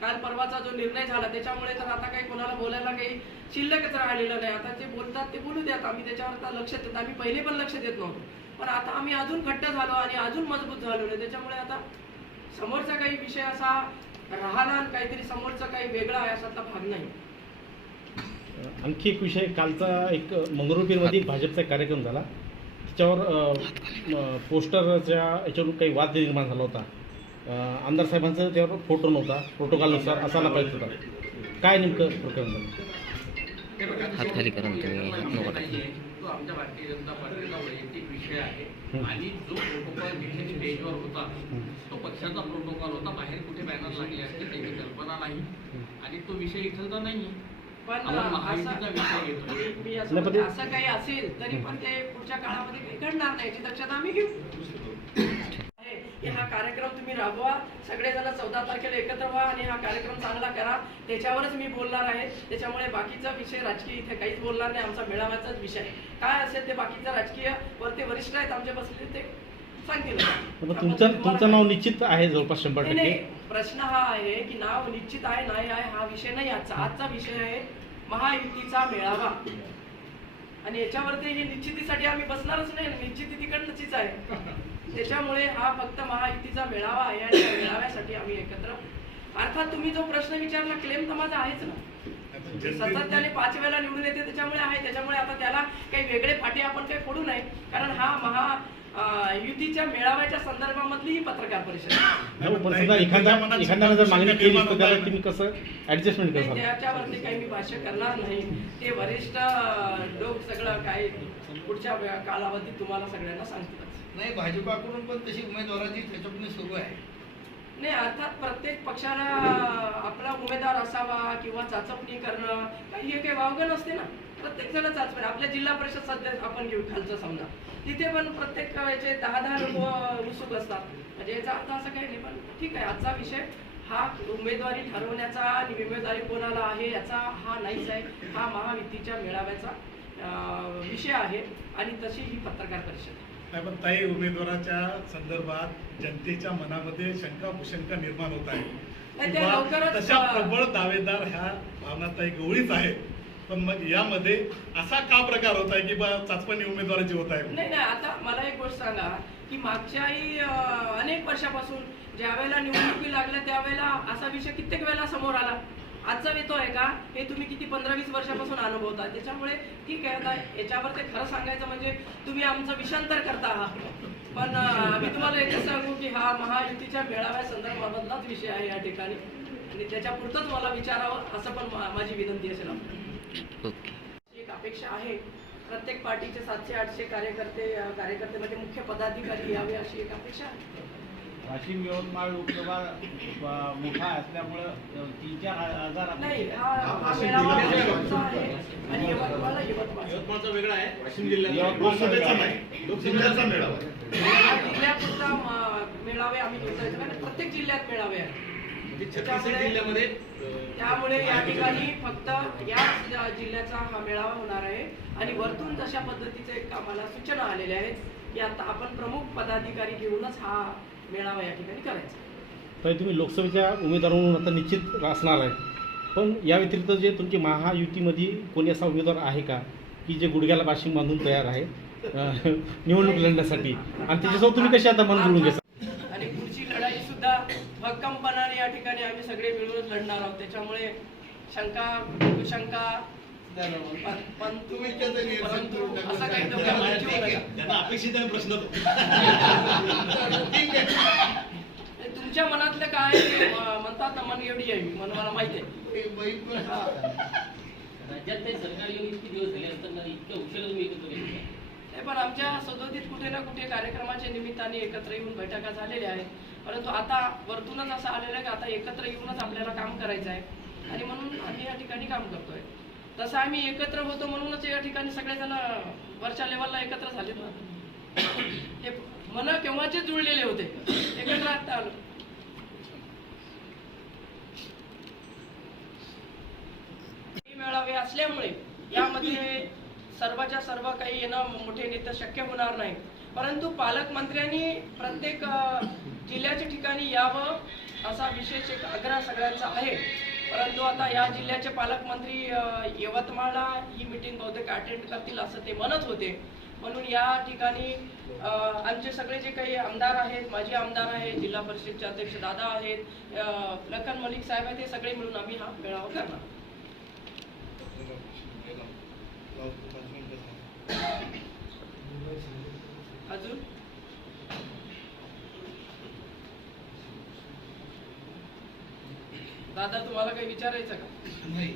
काल परवाचा जो निर्णय झाला त्याच्यामुळे तर आता काही कोणाला बोलायला काही शिल्लकच राहिलेलं नाही. आता जे बोलतात ते बोलू द्यात आम्ही त्याच्यावर आता लक्ष देत आम्ही पहिले पण लक्ष देत नव्हतो. पण आता आम्ही अजून घट्ट झालो आणि अजून मजबूत झालो नाही त्याच्यामुळे आता समोरचा काही विषय असा राहणार आणि काहीतरी समोरचा काही वेगळा आहे असातला भाग नाही. आणखी एक विषय कालचा एक मंगरुळपीरमध्ये भाजपचा एक कार्यक्रम झाला. त्याच्यावर पोस्टरच्या याच्यावरून काही वाद निर्माण झाला होता. आमदार साहेबांचा त्यावर फोटो नव्हता प्रोटोकॉलनुसार असायला पाहिजे होता. काय नेमकं प्रकरण झालं? हात खाली करा. तो आमच्या भारतीय जनता पार्टीचा वैयक्तिक विषय आहे. हं. आणि जो प्रोटोकॉल जिथे स्टेजवर होता तो पक्षाचा प्रोटोकॉल होता. बाहेर कुठे बॅनर लागले असते त्याची कल्पना नाही. आणि तो विषय इथलचा नाही पण असं काही असेल तरी पण ते पुढच्या काळामध्ये काही घडणार नाही. याची दक्षता आम्ही घेऊ. आहे. की हा कार्यक्रम तुम्ही राबवा. सगळेजण चौदा तारखेला एकत्र व्हा आणि हा कार्यक्रम चांगला करा. त्याच्यावरच मी बोलणार आहे. त्याच्यामुळे बाकीचा विषय राजकीय इथे काहीच बोलणार नाही. आमचा मेळाव्याचाच विषय. काय असेल ते बाकीचं राजकीय? वरती वरिष्ठ आहेत आमचे बसले ते तुमचं तुमचं नाव निश्चित आहे जवळपास शंभर टक्के. प्रश्न हा आहे की नाव निश्चित आहे नाही आहे हा विषय नाही. आजचा आजचा विषय आहे महायुतीचा मेळावा. आणि याच्यावरती ही निश्चितीसाठी आम्ही बसणारच नाही. निश्चिती तिकडनंचीच आहे. त्याच्यामुळे हा फक्त महायुतीचा मेळावा आहे आणि या मेळाव्यासाठी आम्ही एकत्र. अर्थात तुम्ही जो प्रश्न विचारला क्लेम तर माझा आहेच ना. सतत त्याने पाच वेळा निवडून येते त्याच्यामुळे आहे. त्याच्यामुळे आता त्याला काही वेगळे फाटे आपण काही फोडू नये. कारण हा महा युतीच्या मेळाव्याच्या संदर्भामधली ही पत्रकार परिषद त्याच्यावरती काही मी भाष्य करणार नाही. ते वरिष्ठ लोक सगळं काय पुढच्या कालावधीत तुम्हाला सगळ्यांना सांगतीलच नाही भाजपाकडून पण तशी उमेदवाराची त्याच्याकडून सुरू आहे. नाही अर्थात प्रत्येक पक्षाला आपला उमेदवार असावा किंवा चाचपणी करणं काही हे काही वावगं नसते ना. प्रत्येक जण चाचपणी आपल्या जिल्हा परिषद सध्या आपण घेऊ खालचा समजा. तिथे पण प्रत्येक याचे दहा दहा लोक उत्सुक असतात. म्हणजे याचा अर्थ असं काही नाही पण ठीक आहे आजचा विषय हा उमेदवारी ठरवण्याचा आणि उमेदवारी कोणाला आहे याचा हा नाहीच आहे. हा महायुतीच्या मेळाव्याचा विषय आहे आणि तशी ही पत्रकार परिषद. आहे नाही पण ताई उमेदवाराच्या संदर्भात जनतेच्या मनामध्ये शंका भूशंका निर्माण होत आहे तशा प्रबळ दावेदार ह्या भावनाताई गवळीच आहेत. पण मग यामध्ये असा का प्रकार होत आहे की चाचपणी उमेदवाराची होत आहे? नाही नाही आता मला एक गोष्ट सांगा की मागच्याही अनेक वर्षापासून ज्या वेळेला निवडणुकी लागल्या त्यावेळेला असा विषय कित्येक वेळेला समोर आला. आजचा येतोय का? हे तुम्ही किती पंधरा वीस वर्षापासून अनुभवता. त्याच्यामुळे ठीक आहे आता याच्यावर ते खरं सांगायचं म्हणजे तुम्ही आमचं विषांतर करता आहात पण आम्ही तुम्हाला एकच सांगू की हा महायुतीच्या मेळाव्या संदर्भामधलाच विषय आहे या ठिकाणी. आणि त्याच्या पुरतच मला विचारावं असं पण मा- माझी विनंती असेल एक अपेक्षा आहे प्रत्येक पार्टीचे सातशे आठशे कार्यकर्ते कार्यकर्ते म्हणजे मुख्य पदाधिकारी यावे अशी एक अपेक्षा आहे. वाशिम यवतमाळ लोकसभा मोठा असल्यामुळं तीन चार हजार यवतमाळचा वेगळा आहे. वाशिम जिल्ह्याचा यवतमाळचा लोकसभेचा वेगळा नाही. लोकसभेचा मेळावा जिल्ह्यापुरता आम्ही कारण प्रत्येक जिल्ह्यात मेळावे आहेत. म्हणजे छत्तीसगड जिल्ह्यामध्ये त्यामुळे या ठिकाणी फक्त या जिल्ह्याचा हा मेळावा होणार आहे. आणि वरतून तशा पद्धतीचे एक आम्हाला सूचना आलेल्या आहेत की आता आपण प्रमुख पदाधिकारी घेऊनच हा मेळावा या ठिकाणी करायचा. तर तुम्ही लोकसभेच्या उमेदवार म्हणून आता निश्चित असणार आहे. पण या व्यतिरिक्त जे तुमची महायुतीमध्ये कोणी असा उमेदवार आहे का? की जे गुडघ्याला बाशिंग बांधून तयार आहे निवडणूक लढण्यासाठी. आणि त्याच्यासोबत तुम्ही कशी आता मन जुळून घेता? आणि पुढची लढाई सुद्धा भक्कमपणाने या ठिकाणी आम्ही सगळे मिळूनच लढणार आहोत. त्याच्यामुळे शंका कुशंका पण- तुम्ही असं त्यांना अपेक्षित आहे प्रश्न तो. ठीक आहे तुमच्या मनातलं काय म्हणतात ना मन एवढी आहे मन मला माहीत आहे राज्यात ते सरकार येऊन इतके दिवस झाले असताना इतक्या उशिरा तुम्ही एकत्र येता. नाही, पण आमच्या सदोदित कुठे ना कुठे कार्यक्रमाच्या निमित्ताने एकत्र येऊन बैठका झालेल्या आहेत परंतु आता वरतूनच असं आलेलं आहे की आता एकत्र येऊनच आपल्याला काम करायचं आहे आणि म्हणून आम्ही या ठिकाणी काम करतोय तसं आम्ही एकत्र होतो म्हणूनच या ठिकाणी सगळेजण वरच्या लेवलला एकत्र झाले ना हे मन केव्हाचे जुळलेले होते? एकत्र आता आलो. हे मेळावे असल्यामुळे यामध्ये सर्वच्या सर्व काही येणं मोठे नेते शक्य होणार नाही. परंतु पालकमंत्र्यांनी प्रत्येक जिल्ह्याच्या ठिकाणी यावं असा विशेष एक आग्रह सगळ्यांचा आहे. परंतु आता या जिल्ह्याचे पालकमंत्री यवतमाळला ही मीटिंग बहुतेक अटेंड करतील असं ते म्हणत होते. म्हणून या ठिकाणी आमचे सगळे जे काही आमदार आहेत माजी आमदार आहेत जिल्हा परिषदचे अध्यक्ष दादा आहेत लखन मलिक साहेब आहेत हे सगळे मिळून आम्ही हा मेळावा करणार. अजून? दादा तुम्हाला काही विचारायचं का? नाही